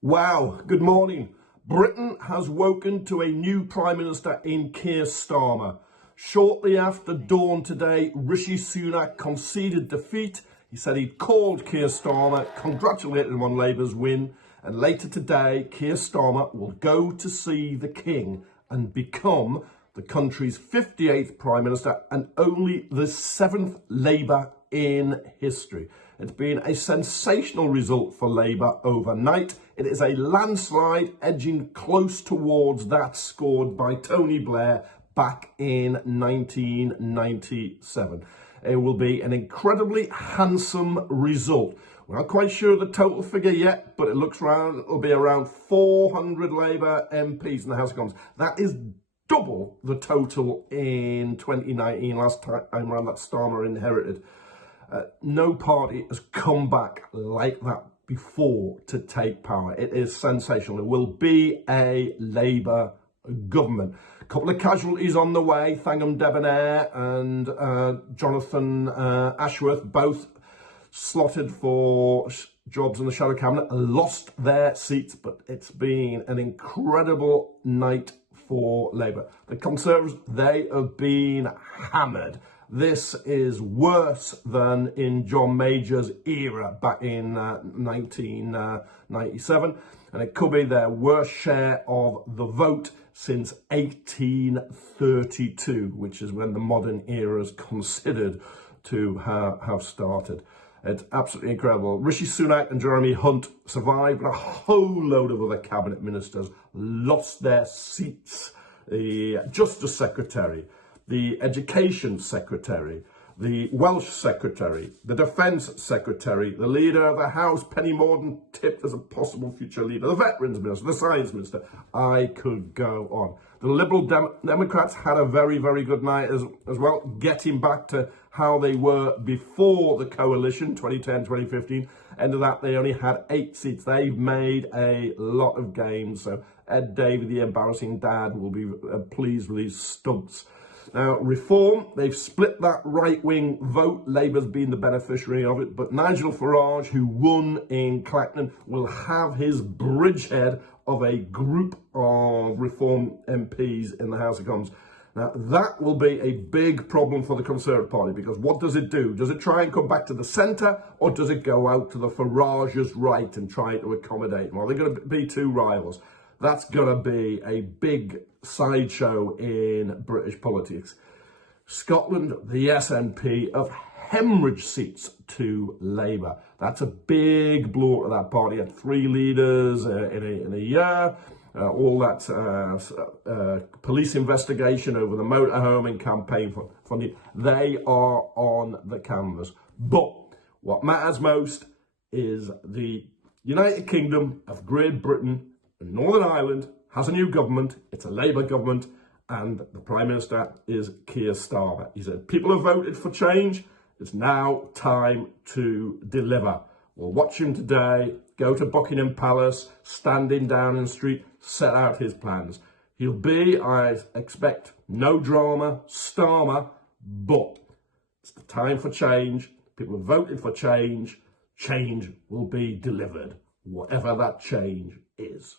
Wow, good morning. Britain has woken to a new Prime Minister in Keir Starmer. Shortly after dawn today, Rishi Sunak conceded defeat. He said he'd called Keir Starmer, congratulated him on Labour's win, and later today, Keir Starmer will go to see the King and become the country's 58th Prime Minister and only the 7th Labour in history. It's been a sensational result for Labour overnight. It is a landslide edging close towards that scored by Tony Blair back in 1997. It will be an incredibly handsome result. We're not quite sure the total figure yet, but it'll be around 400 Labour MPs in the House of Commons. That is double the total in 2019, last time around that Starmer inherited. No party has come back like that before to take power. It is sensational. It will be a Labour government. A couple of casualties on the way. Thangam Debonair and Jonathan Ashworth, both slotted for jobs in the shadow cabinet, lost their seats, but it's been an incredible night for Labour. The Conservatives, they have been hammered. This is worse than in John Major's era back in 1997, and it could be their worst share of the vote since 1832, which is when the modern era is considered to have started. It's absolutely incredible. Rishi Sunak and Jeremy Hunt survived, but a whole load of other cabinet ministers lost their seats. The Justice Secretary, the Education Secretary, the Welsh Secretary, the Defence Secretary, the Leader of the House, Penny Mordaunt, tipped as a possible future leader, the Veterans Minister, the Science Minister. I could go on. The Liberal Democrats had a very, very good night as well, getting back to how they were before the coalition, 2010, 2015. End of that, they only had 8 seats. They've made a lot of gains. So Ed Davey, the embarrassing dad, will be pleased with these stunts. Now, reform, they've split that right-wing vote. Labour's been the beneficiary of it. But Nigel Farage, who won in Clacton, will have his bridgehead of a group of Reform MPs in the House of Commons. Now, that will be a big problem for the Conservative Party, because what does it do? Does it try and come back to the centre, or does it go out to the Farage's right and try to accommodate? Well, they're going to be two rivals. That's going to be a big sideshow in British politics. Scotland, the SNP, have hemorrhaged seats to Labour. That's a big blow to that party. Had 3 leaders in a year. All that police investigation over the motorhome and campaign funding. They are on the canvas. But what matters most is the United Kingdom of Great Britain and Northern Ireland has a new government. It's a Labour government, and the Prime Minister is Keir Starmer. He said, people have voted for change. It's now time to deliver. We'll watch him today, go to Buckingham Palace, standing down in the street, set out his plans. He'll be, I expect, no drama, Starmer, but it's the time for change. People have voted for change. Change will be delivered, whatever that change is.